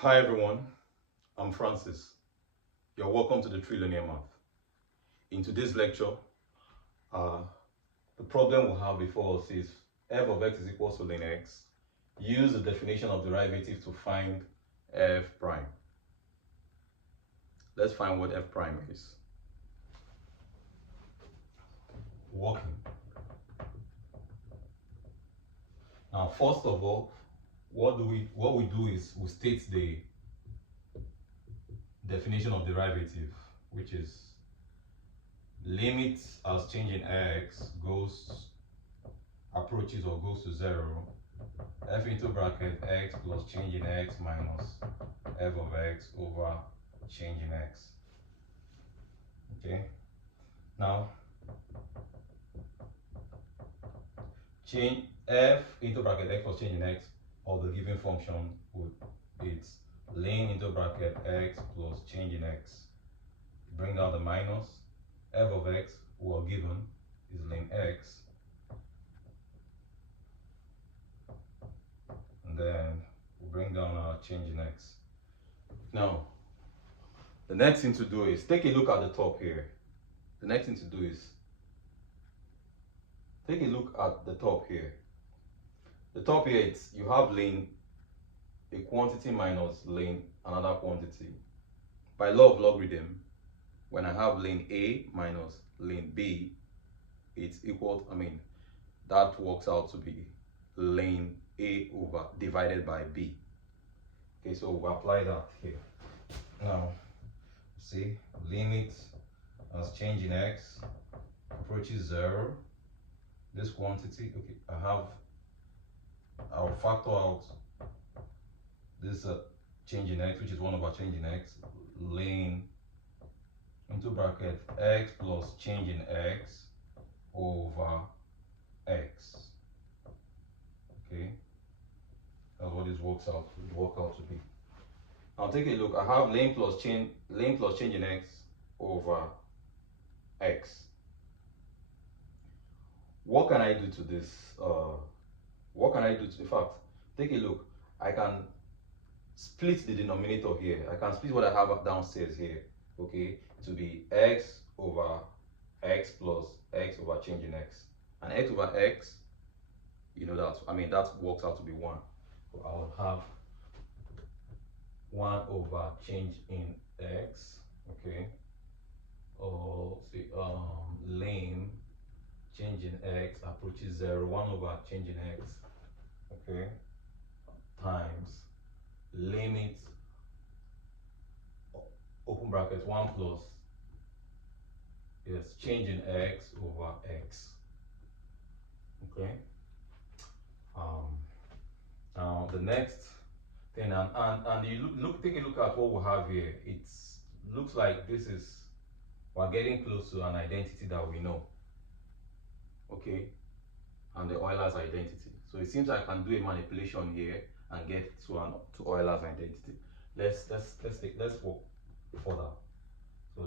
Hi everyone, I'm Francis. You're welcome to the Trillionaire Math. In today's lecture, uh, the problem we have before us is f of x is equal to ln x. Use the definition of derivative to find f prime. Let's find what f prime is. Working. Now, first of all, what we do is we state the definition of derivative, which is limit as change in x approaches or goes to 0, f into bracket x plus change in x minus f of x over change in x. Okay, now change f into bracket x plus change in x of the given function would it's ln into bracket x plus change in x. Bring down the minus. F of x we are given is ln x, and then we'll bring down our change in x. Now, the next thing to do is take a look at the top here. The next thing to do is take a look at the top here. The top here, you have ln a quantity minus ln another quantity. By law of logarithm, when I have ln a minus ln b, it's equal, that works out to be ln a over divided by b. Okay, so we'll apply that here. Now, see, limit as change in x approaches 0. This quantity, okay, I'll factor out this change in x, which is 1 over change in x, ln into bracket x plus change in x over x. Okay, that's what this works out to be. Now take a look. I have ln plus change in x over x. What can I do to this? In fact, take a look. I can split the denominator here. I can split what I have downstairs here, okay, to be x over x plus x over change in x. And x over x, you know that works out to be 1. So I'll have 1 over change in x, okay, or say ln change in x approaches 0, 1 over change in x, okay, times limit open bracket 1 plus change in x over x. Okay. Now the next thing, and you take a look at what we have here. It looks like we're getting close to an identity that we know. Okay, and the Euler's identity. So it seems I can do a manipulation here and get to Euler's identity. Let's walk further. So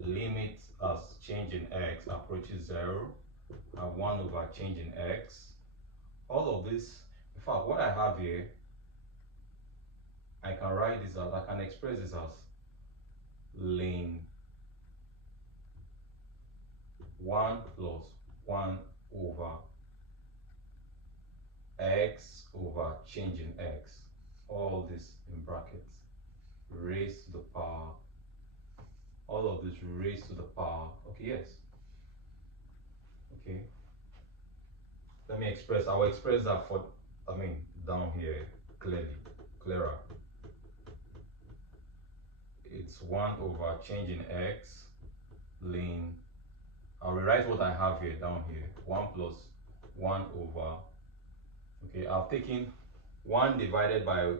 limit as change in x approaches 0, and 1 over change in x. All of this, in fact, what I have here, I can express this as ln 1 plus 1 over x over change in x. All this in brackets raised to the power. All of this raised to the power. Okay, yes. Okay. Let me express. I will express that down here clearer. It's 1 over change in x ln. I'll rewrite what I have here down here. 1 plus 1 over. Okay, I've taken 1 divided by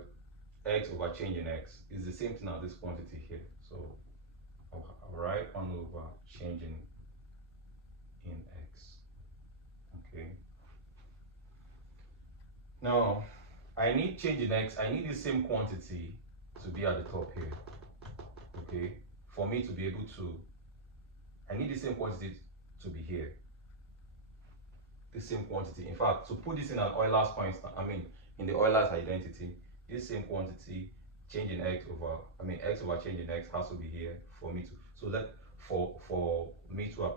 x over change in x. Is the same thing as this quantity here. So I'll write 1 over change in x. Okay. Now I need change in x. I need the same quantity to be at the top here. Okay, for me to be able to, I need the same quantity to be here. The same quantity. In fact, to put this in an Euler's constant, in the Euler's identity, this same quantity change in x over, x over change in x has to be here for me to, so let for me to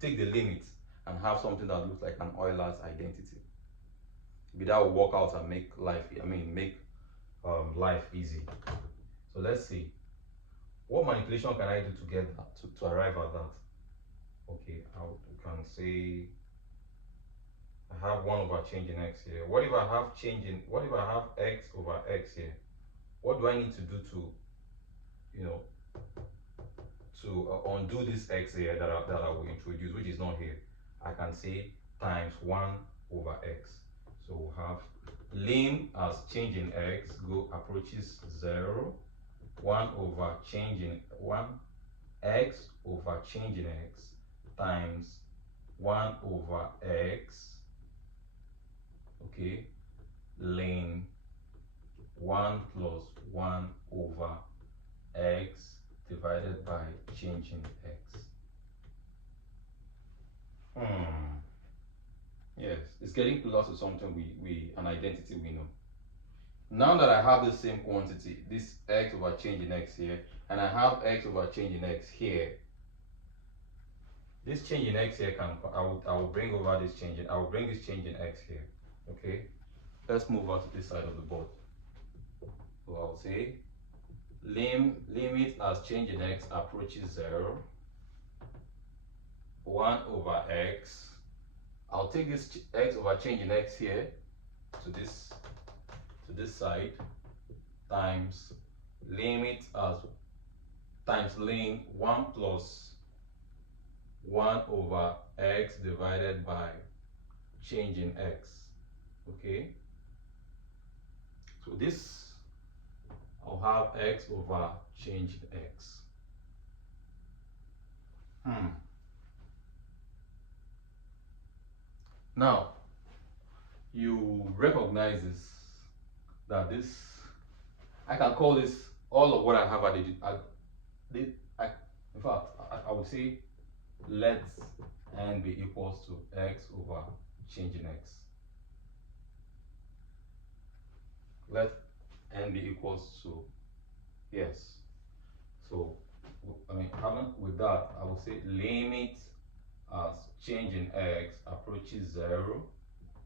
take the limit and have something that looks like an Euler's identity. Maybe that will work out and make life, life easy. So let's see, what manipulation can I do to get that, to arrive at that? Okay, I can say I have 1 over change in x here. What if I have x over x here? What do I need to do to undo this x here that I will introduce, which is not here? I can say times 1 over x. So we'll have lim as change in x approaches 0, 1 over change in 1 x over change in x times 1 over x, okay, lim 1 plus 1 over x divided by change in x. Yes, it's getting close to something an identity we know. Now that I have the same quantity, this x over change in x here, and I have x over change in x here, this change in x here I will bring over this change in, I will bring this change in x here. Okay, let's move on to this side of the board. So I'll say limit as change in x approaches 0, 1 over x. I'll take this x over change in x here to this side times limit as times lim 1 plus 1 over x divided by change in x. Okay, so this I'll have x over change in x. Now you recognize that I can call this all of what I have added. In fact, I would say let n be equals to x over change in x. Let n be equals to, yes. So with that, I will say limit as change in x approaches 0,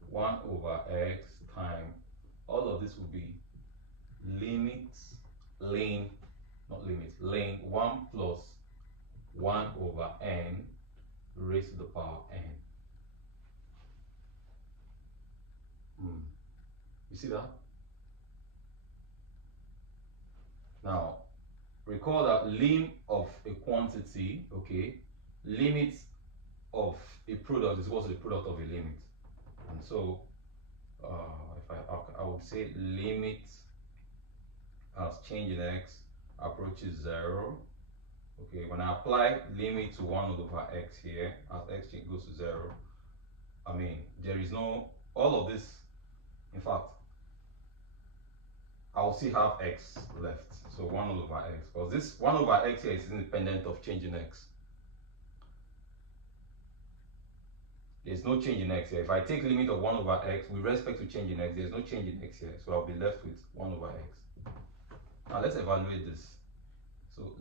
1 over x times, all of this will be lim 1 plus 1 over n raised to the power n. You see that? Now recall that lim of a quantity, okay, limit of a product is equal to the product of a limit. And so I would say limit as change in x approaches 0. Okay, when I apply limit to 1 over x here, as x goes to 0, there is no, all of this, in fact, I will still have x left. So 1 over x, because this 1 over x here is independent of change in x. There's no change in x here. If I take limit of 1 over x with respect to change in x, there's no change in x here. So I'll be left with 1 over x. Now let's evaluate this. So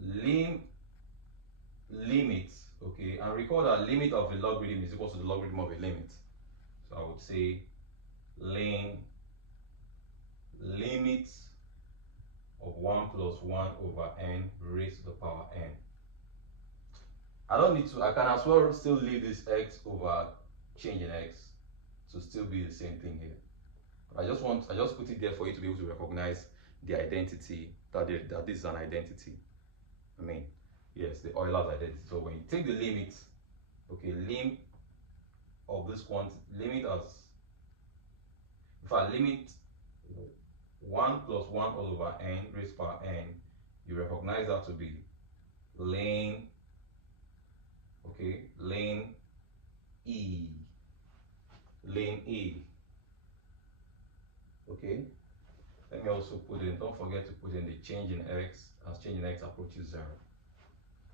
limit, okay, and recall that limit of a logarithm is equal to the logarithm of a limit. So I would say limit of 1 plus 1 over n raised to the power n. I can as well still leave this x over change in x to still be the same thing here. But I just put it there for you to be able to recognize the identity, that this is an identity. Yes, the Euler's identity. So when you take the limit, okay, lim of this quantity, limit 1 plus 1 all over n raised to power n, you recognize that to be lim, okay, lim e. Okay, let me also put in, don't forget to put in the change in x as change in x approaches 0.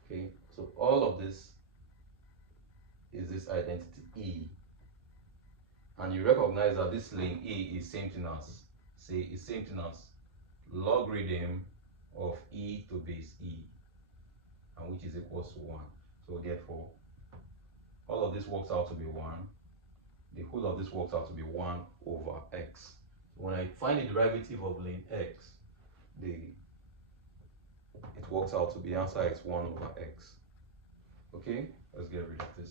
Okay, so all of this is this identity e, and you recognize that this lim e is same thing as say it's same thing as logarithm of e to base e, and which is equals to 1. So therefore, all of this works out to be 1. The whole of this works out to be 1 over x. So when I find the derivative of ln x, it works out to be, the answer is 1 over x. Okay, let's get rid of this.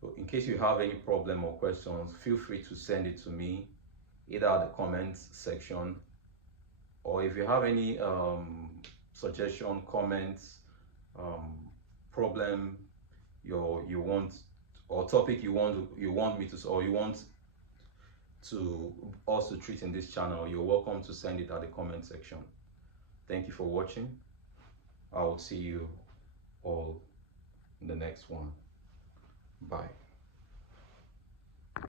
So in case you have any problem or questions, feel free to send it to me, either at the comments section, or if you have any suggestion, comments, problem you want, or topic you want me to, or you want to us to treat in this channel, you're welcome to send it at the comment section. Thank you for watching. I will see you all in the next one. Bye.